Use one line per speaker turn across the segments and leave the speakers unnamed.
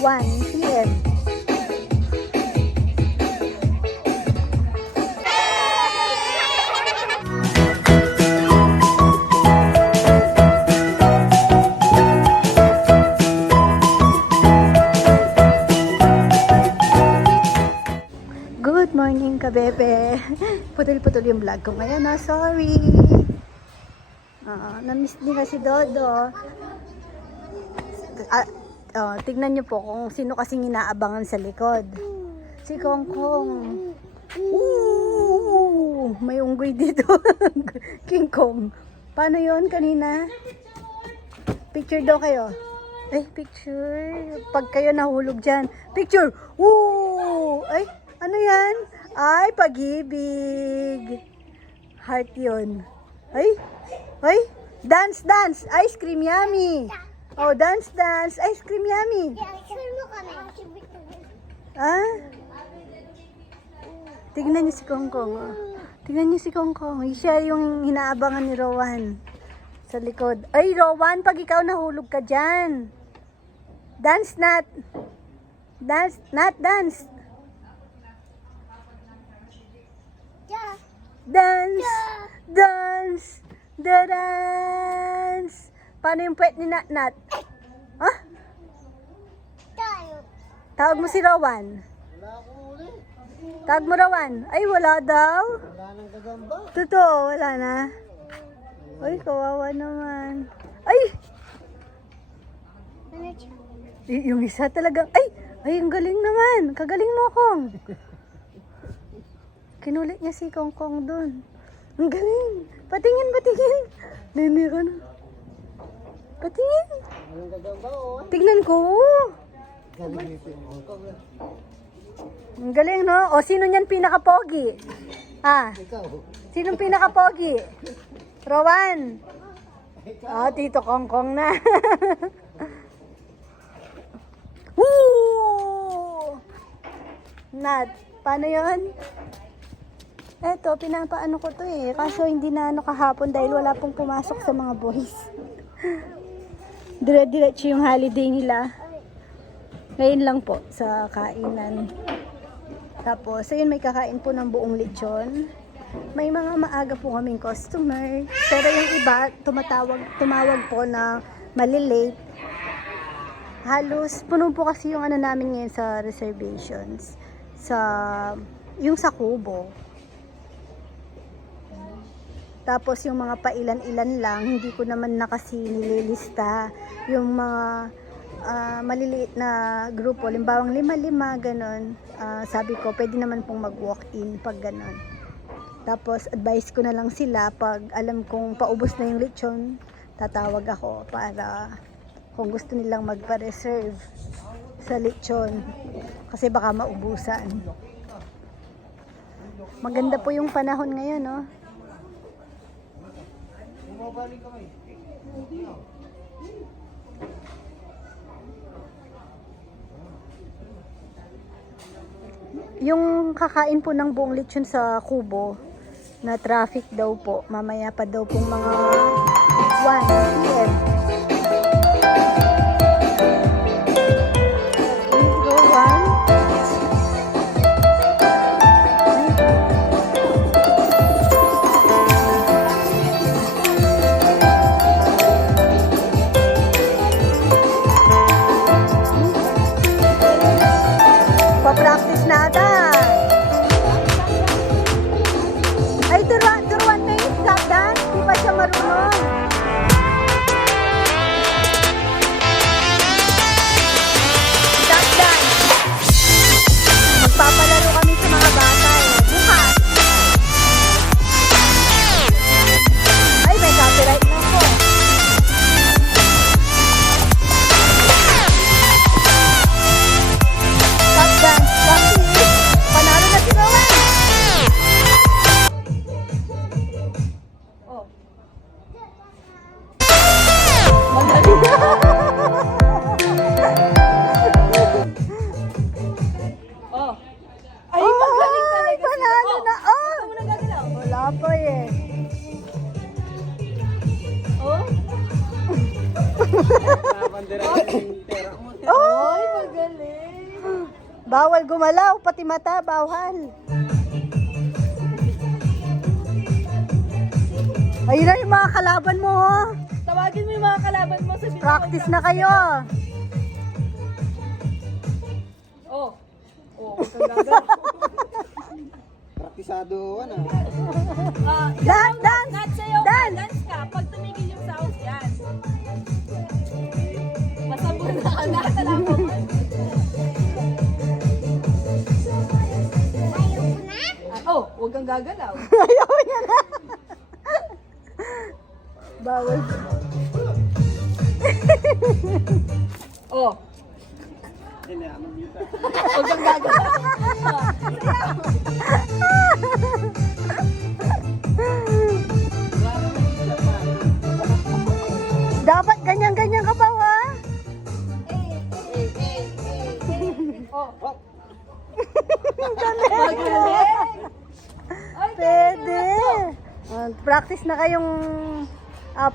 1 p.m. Good morning, kabebe. Putol-putol yung vlog ko ngayon, ah. Sorry. Ah, na-miss nila si Dodo. Ah, oh, tignan niyo po kung sino kasing inaabangan sa likod. Si Kong Kong. Ooh, may unggoy dito. King Kong. Paano yon kanina? Picture daw kayo. Ay, picture. Pag kayo nahulog dyan. Picture. Woo! Ay, ano yan? Ay, pag-ibig. Heart yun. Ay, ay, dance, dance. Ice cream yummy. Oh, dance, dance. Ice cream yummy. Ah? Tignan niyo si Kongkong. Oh. Tignan niyo si Kongkong. Siya yung hinaabangan ni Rowan sa likod. Ay, Rowan, pag ikaw nahulog ka dyan. Dance, Nat. Dance, Nat, dance. Dance, dance, the dance. Paano yung puwet ni Nat, Nat? Ha? Tawag mo si Rowan.
Wala akong uli.
Tawag mo Rowan. Ay, wala daw.
Wala nang gagamba.
Totoo, wala na. Ay, kawawa naman. Ay! Y- yung isa talagang, ay! Ay, ang galing naman. Kagaling mo, Kong. Kinulit niya si Kong Kong dun. Ang galing. Patingin, patingin. Nene ka na. Patingin.
Oh.
Tignan ko. Ang galing, no? O, sino niyan pinaka-pogi? Ah. Sinong pinaka-pogi? Rowan. Ah, Tito Kong Kong na. Woo! Nat, paano yon? Eto, pinapaano ko to eh. Kaso hindi na ano kahapon dahil wala pong pumasok sa mga boys. Dire-diretso yung holiday nila. Ngayon lang po sa kainan. Tapos, ayun, may kakain po ng buong lechon. May mga maaga po kaming customer. Pero yung iba, tumatawag, tumawag po na malilate. Halos, puno po kasi yung ano namin ngayon sa reservations. Sa, yung sa Kubo. Tapos yung mga pailan-ilan lang, hindi ko naman na kasi nililista. Yung mga ah, maliliit na grupo, limbawang lima-lima, ganon. Ah, sabi ko, pwede naman pong mag-walk-in pag ganon. Tapos, advice ko na lang sila pag alam kong paubos na yung lechon, tatawag ako para kung gusto nilang magpa-reserve sa lechon. Kasi baka maubusan. Maganda po yung panahon ngayon, no?
Bumabalik kami.
Yung kakain po ng buong lechon sa Kubo, na traffic daw po, mamaya pa daw pong mga 1 p.m. gumalaw, pati mata, bawal. Ayun na yung mga kalaban mo, oh.
Tawagin mo yung mga kalaban mo sa
Practice na kayo.
Oh. Oh.
Praktisado, ano?
Kang gagalaw.
Ayaw niya na. Bawal.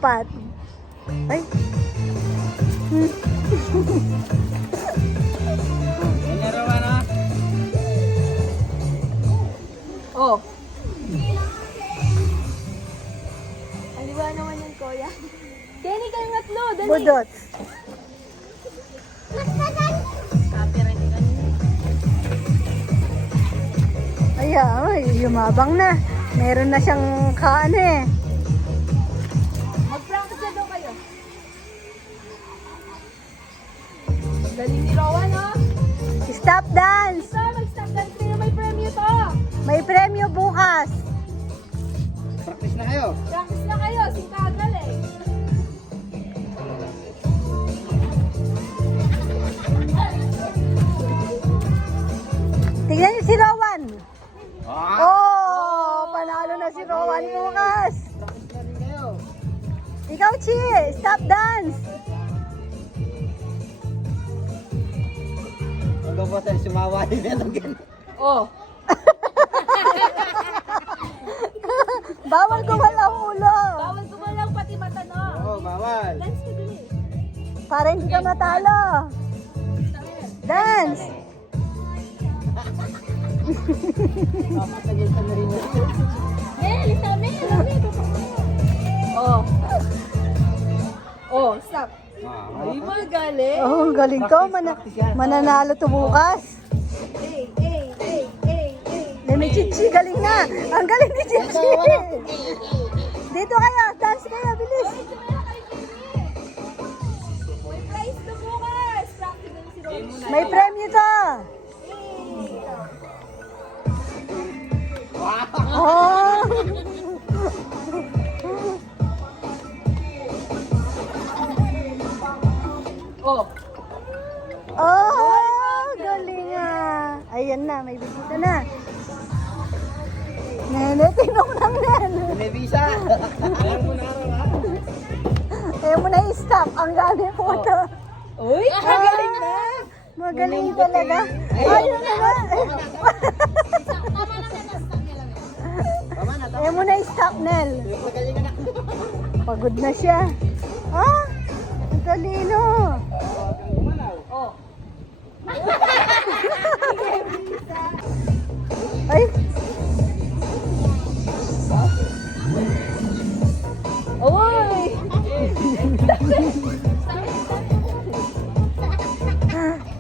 Apat. Ay.
Oh. Aliwa naman yung kuya. Kenny, kayong tatlo. Dali.
Budot. Ay, ay, yumabang na. Meron na siyang kaano eh. Chi, stop dance.
Hanggang po tayo sumawa din yan.
Oh.
Bawal gumalaw ulo.
Bawal gumalaw pati mata, no?
Oo, bawal.
Dance ka dali.
Para hindi ka matalo. Dance.
Papatagil ka na rin.
Mel, isa, Mel. Mel, Oh. Oh, stop.
Ah,
Ay, magaling.
Oh, ang galing to. Mana mananalo to bukas.
Hey, hey, hey, hey, hey.
Chichi, galing na. Ang galing ni Chichi. Dito kayo, dance kayo, bilis.
May
premyo to. Oh.
Oh.
Oh, galing ah. Ayan na, may bisita na. Nene, tinong lang nene.
May visa. Alam mo na raw, ha?
Ayaw mo na i-stop. Ang galing mo to.
Uy, magaling na.
Magaling talaga. Ayaw na
na.
Ayaw mo na i-stop, Nel. Pagod na siya. Ah, ang talino.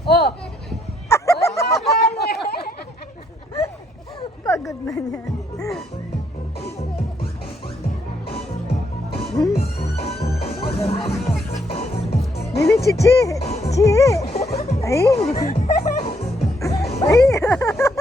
Oh.
pagod na niya. Hmm? Nini, chichi. Chi. Ay. Ay.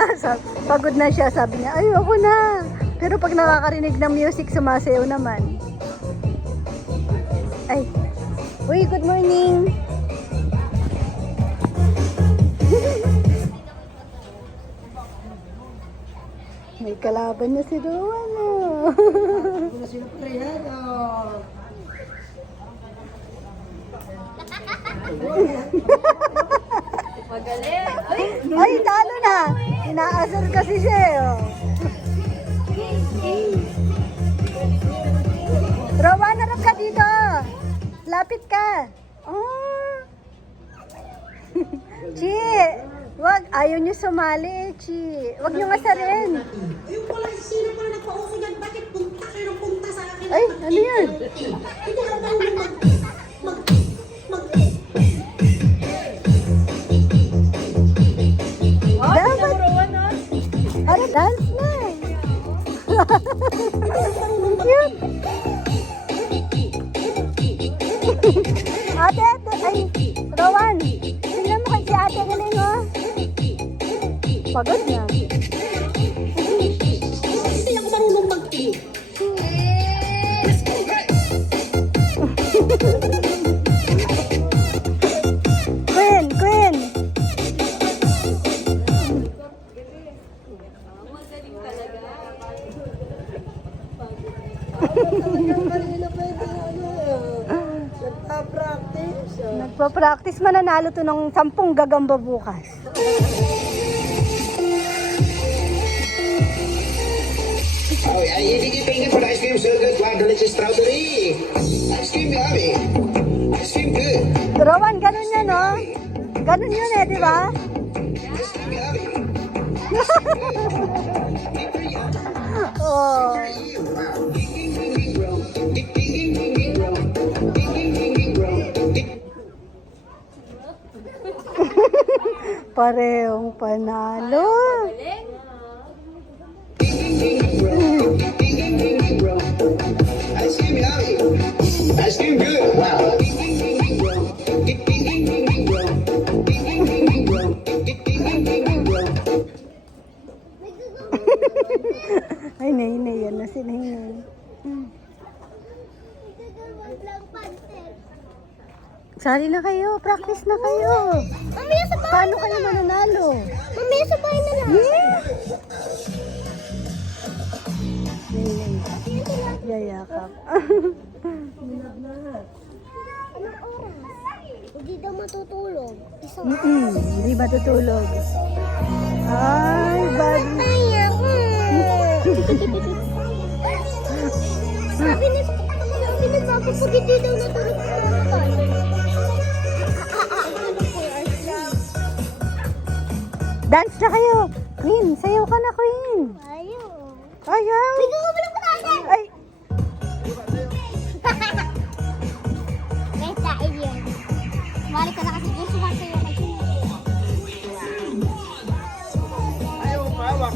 Ayoko na. Sab- Pagod na siya. Sabi niya, ayoko na. Pero pag nakakarinig ng music, sumasayaw naman. Ay. Uy, good morning. May kalaban na si Rowan. Oh.
Magaling.
Ay, talo na. Inaasar kasi siya eh. Oh. Rowan, harap ka dito. Lapit ka. Oh. Chi, wag, ayaw niyo sumali Chi. Wag niyo masarin.
Ayun pala, sino pala nagpauso yan? Bakit punta kayo punta sa akin?
Ay, ano yan?
Hindi, ako mag
dance na. Cute. ate, ay, Rowan. Tingnan mo kay si ate galing, oh. Pagod na.
Nagpa-practice
mananalo to ng sampung gagamba bukas.
Oh, yeah, can you for the ice cream so good, wow, delicious strawberry. Ice cream yummy. Ice cream good.
Rowan, ganun yan, oh. Ganun yun eh, di ba?
Ice cream yummy.
Oh. Parehong panalo.
Ice
Sali na kayo, practice na kayo.
Mamaya sa bahay
Paano kayo mananalo?
Mamaya sa bahay na lang.
Yeah! Yayakap.
Anong oras? Hindi daw matutulog. Isang
Mm-mm, hindi matutulog. Ay, buddy.
Ay, ako. sabi ni sabi ni Papa, pag hindi daw natulog sa
Dance na kayo. Queen, sayaw ka na, Queen.
Ayaw.
Ayaw.
Bigyan ko ba ng natin?
Ay,
May tayo yun. Mali ka na kasi dyan sumasayo kasi.
Ayaw mo hawak.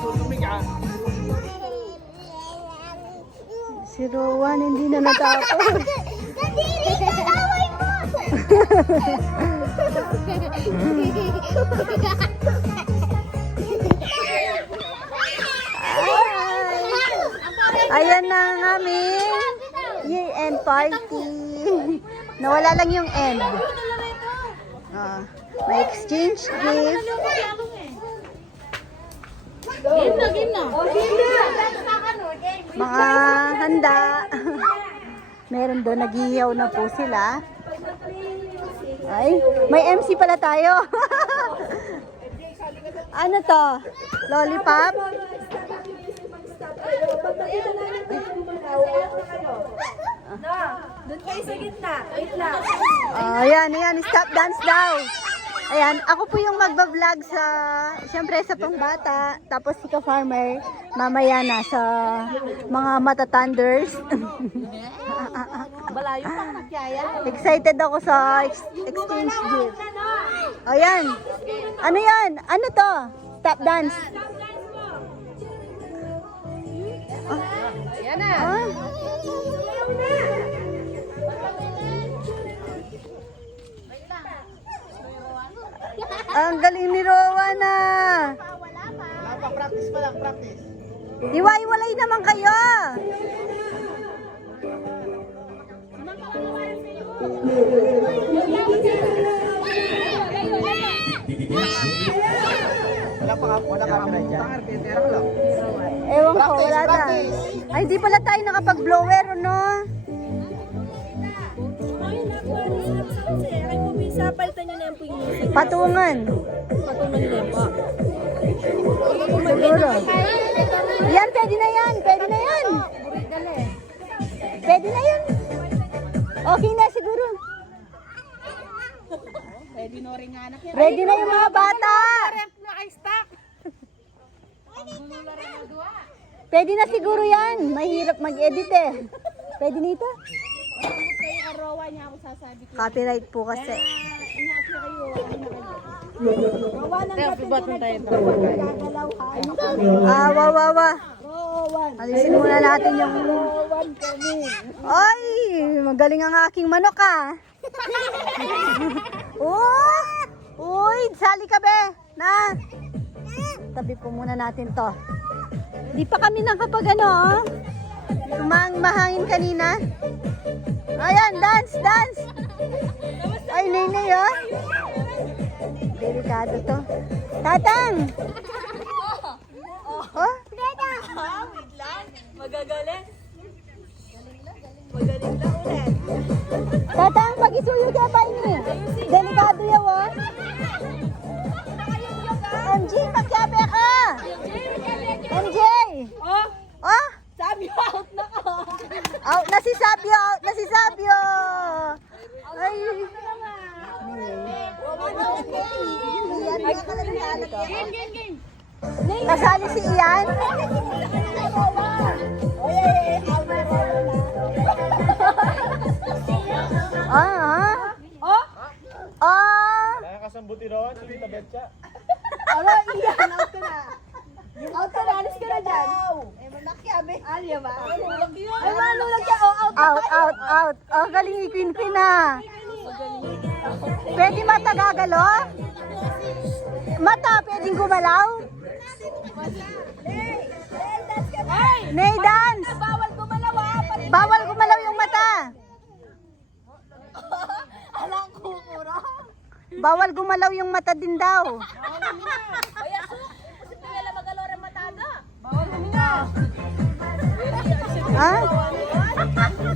Tutumi ka.
si Rowan hindi na natapos.
Nadiri ka, away mo!
Ayan na ang aming year-end party. Nawala lang yung end. Ah, may exchange gift.
Game na, game na.
Mga handa. Meron doon, naghihiyaw na po sila. Ay, may MC pala tayo. ano to? Lollipop? Oh, ayan, ayan, stop dance daw. Ayan, ako po yung magbablog sa, syempre sa pangbata, tapos si ka-farmer, mamaya na sa mga matatanders.
Balayo pang nagyaya.
Excited ako sa ex- exchange gift. Ayan. Ano yan? Ano to? Stop dance.
Yan na.
Ah. Ang galing ni Rowan ah.
Wala pa, practice pa lang, practice.
Iwaiwalay naman kayo.
Wala pa wala ka camera dyan.
Ewan ko, wala na. Ay, di pala tayo nakapag-blower, no? Patungan. Siguro. Yan, pwede na yan. Pwede na yan. Pwede na yan. Okay na siguro.
Pwede no rin anak yan.
Ready na yung mga bata.
na kay stock.
Pwede na siguro yan. Mahirap mag-edit eh. Pwede nito?
Kay Arowa niya ako sasabi ko.
Copyright po kasi.
Na kayo. Ng ha.
Ah, wa, wa, wa. Alisin muna natin yung... Ay, magaling ang aking manok ah. oh! Uy, sali ka be. Na. Tabi po muna natin to. Di pa kami nakapag ano, oh. Tumang mahangin kanina. Ayan, dance, dance. Ay, nene, oh. Delikado to. Tatang! Oh? Tatang, pag-isuyo ka pa ini. Delikado yaw, oh. MJ, magkabe ka. MJ.
Oh,
Oh,
sabi out na ka.
out na si Sabio, out na si Sabio. Ay.
Game, game, game.
Kasali si Ian. Ah, ah.
Oh,
Ah.
Nakakasambuti ron, hindi tabetsa.
Alo, iyan. Out ka na. Out ka na. Alis ka na dyan. Eh, manakyabe. Alya ba? Ay, manulag ka. Oh, out.
Out, out, out. Oh, galing ni Queen Queen ah. Pwede mata gagalo? Mata, pwedeng gumalaw?
Ay!
Nay dance!
Bawal gumalaw ah.
Bawal gumalaw yung mata.
alang kukura.
Bawal gumalaw yung mata din daw.
Kaya su, kasi pingala magalore matada. Bawal huminga.
Ha?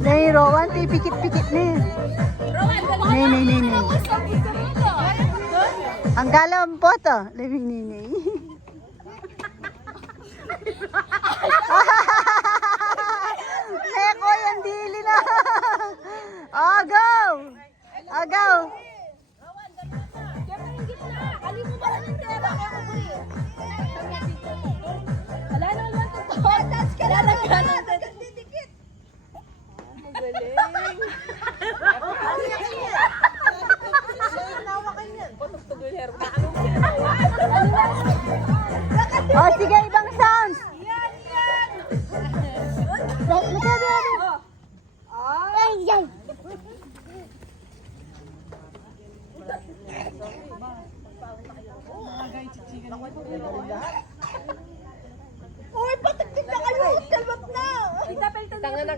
Nay, Rowan, pipikit-pikit na yun.
Rowan.
Nay, nay, nay. Ang galang po to. Labing ninay.
Oh, go! Oh, go!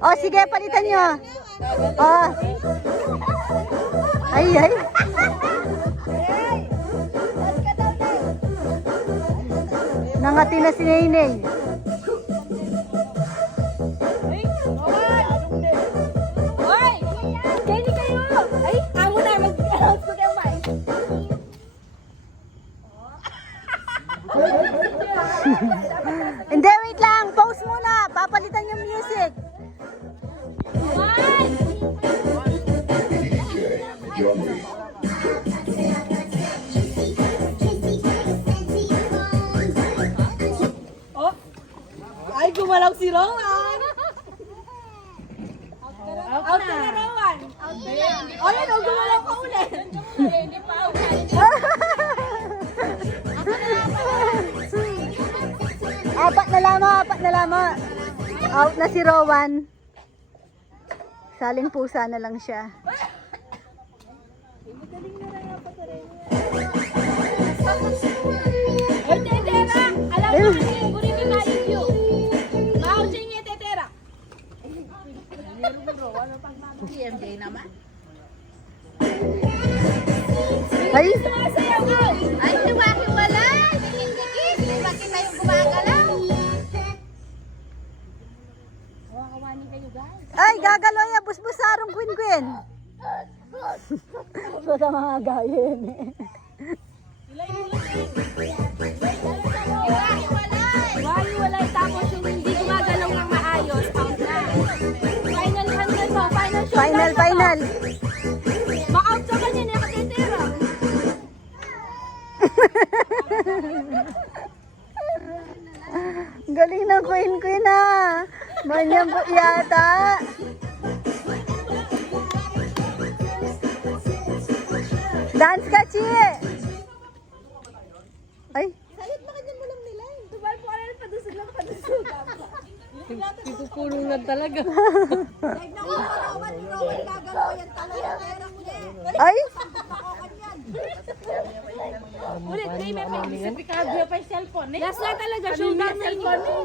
Palitan na.
O, sige, palitan nyo. O. Ay, ay. Nangati na si Nainay.
Rowan! Out ka na, Rowan! Out ka na! Ay, ano, gumalaw ka ulit! Hindi pa out.
apat na lamang, apat na lamang. Out na si Rowan. Saling pusa na lang siya.
Ay, tetera! Alam mo kasi, kunin ni
Ay,
Sumasayaw ka! Ay, hiwa-hiwalay! Dikit-dikit! Bakit tayo gumagalaw? Wakawani kayo, guys.
ay, gagaloy ya, busbusarong Queen Queen. so, mga gayen eh.
Hiwa-hiwalay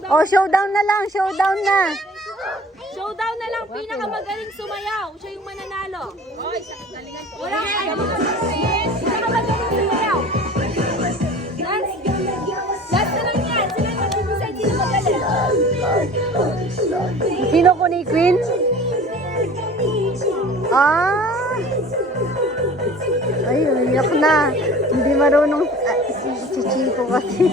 Oh, showdown na lang, showdown na.
Showdown na lang, pinakamagaling sumayaw. Siya yung mananalo. Wala ka ano. Pinakamagaling sumayaw. Last na lang yan. Sila yung sino magaling.
Sino ko ni Queen? Ah! Ay, umiyak na. Hindi marunong ah, si, si Chico kasi.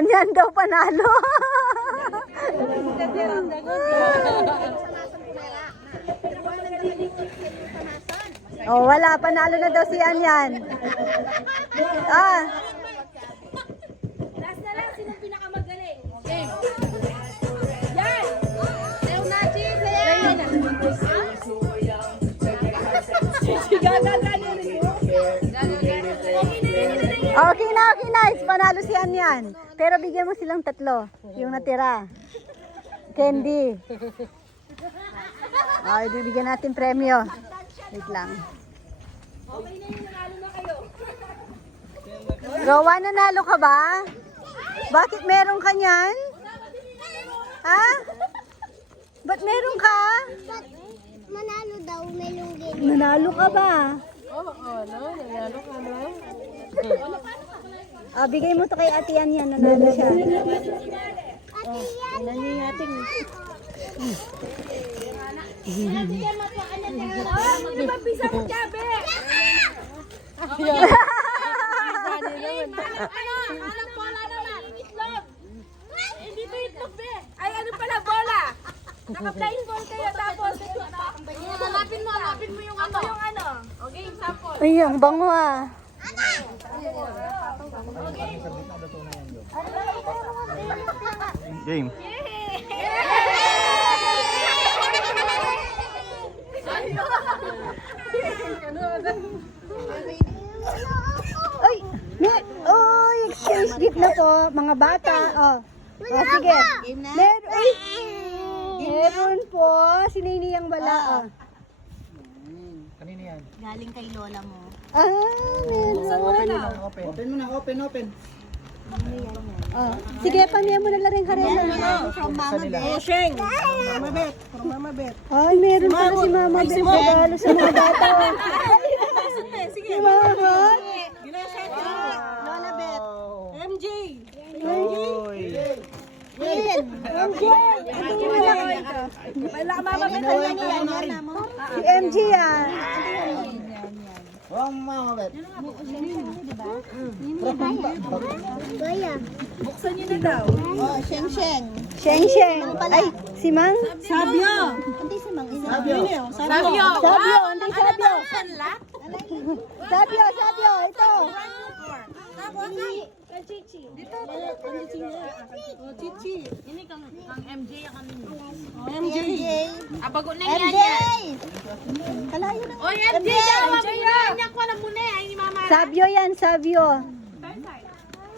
Yan
daw panalo. oh, wala. Panalo na daw si Yan yan. Ah,
na yun.
okay na, okay na. Panalo si Yan yan. Pero bigyan mo silang tatlo. Yung natira. Candy. Ay, bibigyan natin premyo. Wait lang.
Okay na yun, nanalo na kayo.
Rowan, nanalo ka ba? Bakit meron ka niyan? Ha? Ba't meron ka?
Manalo daw, may lunggin.
Nanalo ka ba?
Oo, oh, no? Nangyalo ka na.
Ah, bigay mo to kay Ate Yan yan. Nanalo siya.
Di ba bisa mo, Jabe? Ano? Alam ko na naman. Itlog. Eh, dito itlog, be. Ay, ano pala, bola. Naka-flying ball kayo, tapos. Hanapin mo, hanapin mo yung ano. yung ano. Okay, sample.
Ay, ang bango ah.
Game.
Ay, may, oy, exchange gift na to, mga bata. Oh. Oh, sige. Mer ay, meron po. Si Nini ang wala. Oh.
Galing kay lola mo.
Ah, meron.
Open. Open mo na, open, open.
Oh. Sige, pamaya mo na lang rin karela.
From Mama Beth.
Oh, Sheng! Mama Bet. From Mama Bet.
Ay, meron pala si Mama Beth. Regalo sa mga bata. Si Mama.
Lola Bet. MJ!
Wala, mama, may
Si MG yan.
Wrong mama bet.
Kuya.
Buksan niyo na daw.
Oh, Sheng Sheng.
Sheng Sheng. Ay, si Mang.
Sabio!
Hindi si Mang.
Sabio!
Sabyo.
Sabio, hindi Sabio. Sabio, Sabio, ito.
Chichi! Ini kang, kang MJ ang kami. MJ!
Abago na
MJ!
yan yan.
Kalayo na.
Oy, MJ, MJ yan. Yan ko na muna. Ay, ni mama.
Sabio yan, Sabio.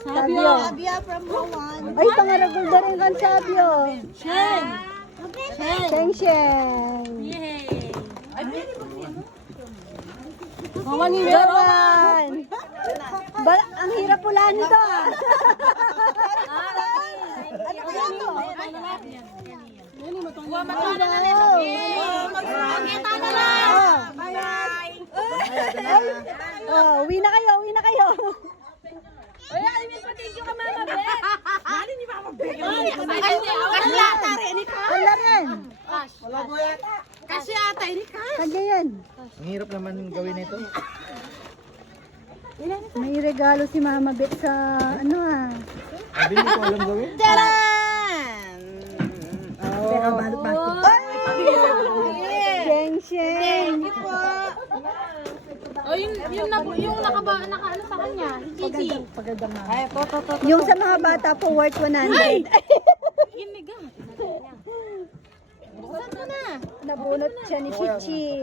Sabio.
Abia from Hawan.
Ay, pangaragol na rin kang Sabio.
Sheng!
Sheng Sheng.
Yay.
Mama ni
Rowan. Ba, ang hirap pula nito. ah.
Ano kaya to?
Buwa matuna na lang. Magkita na lang.
Oh.
Bye.
Oh, uwi na kayo, uwi na kayo.
Ay, may patigyo ka, mama, Bet. Ano ni mama? Ay, wala.
Wala rin.
Wala mo yata.
Kasya.
Kanya yan.
Ang hirap naman gawin ito.
May regalo si Mama Bet sa ano ah.
Sabi hindi ko alam gawin.
Pero balot-balot. Sheng Sheng.
O, yung, yung, na, yung nakaba, naka, ano sa kanya, si Chichi.
Yung sa mga bata po worth 100.
Kiniga.
Nabunot siya ni Chichi.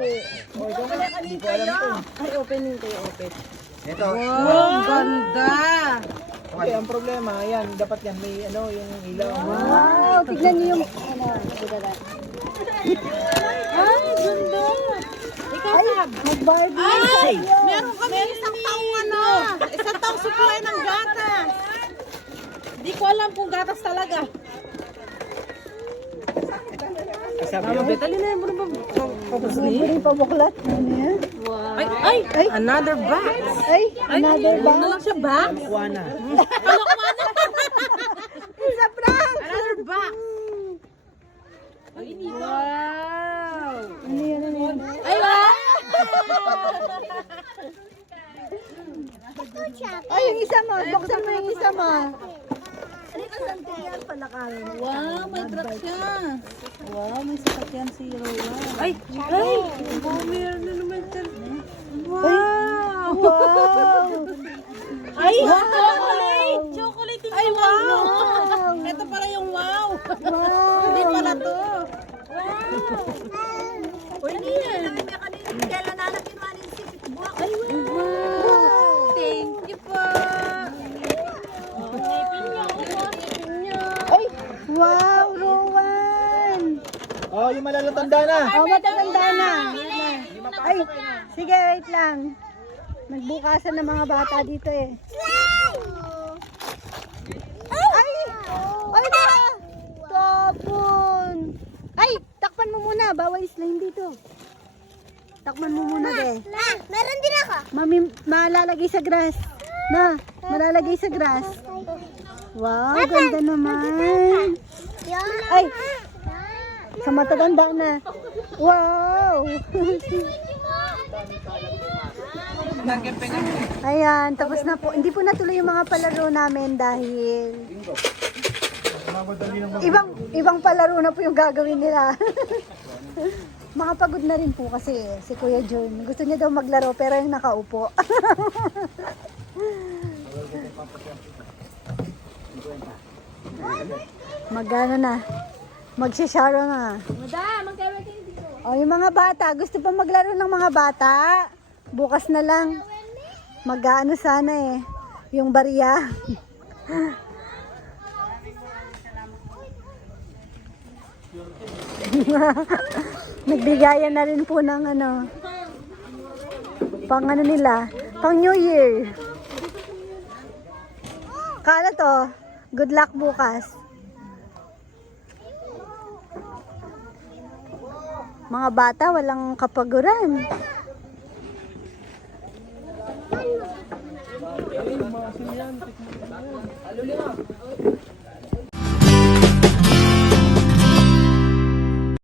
Hindi ko alam to.
Ay, opening yung open.
Ito.
ganda!
Okay, ang problema, yan, dapat yan, may ano, yung ilaw.
Wow, tignan niyo yung ano, nabudala.
Ay, ganda! Ikaw,
Ay,
Sab.
mag-Barbie.
Ay! Meron kami isang taong ano, isang taong supply ng gatas. Di ko alam kung gatas talaga.
Sabi yung
Dali na yung
Libre pa buklat. Ano yan?
Ay, ay,
Ay.
another box.
Ay, another
Ano
box.
lang siya box?
Kuwana.
Sa prank!
Another box. Wow!
Ano yan, ano yan?
Ay, wow!
Ay, yung isa mo. Buksan mo yung isa mo.
Wow, may truck siya.
Wow, may sasakyan si Rola.
Ay, ay! Oh, meron na naman siya. Wow!
Wow!
Ay, chocolate! Chocolate yung
Ay, wow!
wow! Ito pala yung wow!
Wow!
Hindi pala to. Uy, hindi yan. Ay, wow! Thank you po.
Ay! Wow, Rowan!
Oh, yung malalatanda na.
Oh, matatanda na. Ay, sige, wait lang. Nagbukasan ng mga bata dito eh. Ay! Ay na! Tapon! Ay, takpan mo muna. Bawal slime dito. Takpan mo muna, be.
Na, meron din ako.
Mami, malalagay sa grass. Na, malalagay sa grass. Wow, ganda naman. Ay, sa matatanda na. Wow! Ayan, tapos na po. Hindi po natuloy yung mga palaro namin dahil ibang ibang palaro na po yung gagawin nila. Makapagod na rin po kasi si Kuya John. Gusto niya daw maglaro pero yung nakaupo. Magano na. Magsisharo na.
Madam, magkaiwalay dito.
O, yung mga bata, gusto pa maglaro ng mga bata? Bukas na lang. Mag-ano sana eh. Yung barya. Nagbigayan na rin po ng ano. Pang ano nila. Pang New Year. Kala to. Good luck bukas. Mga bata, walang kapaguran.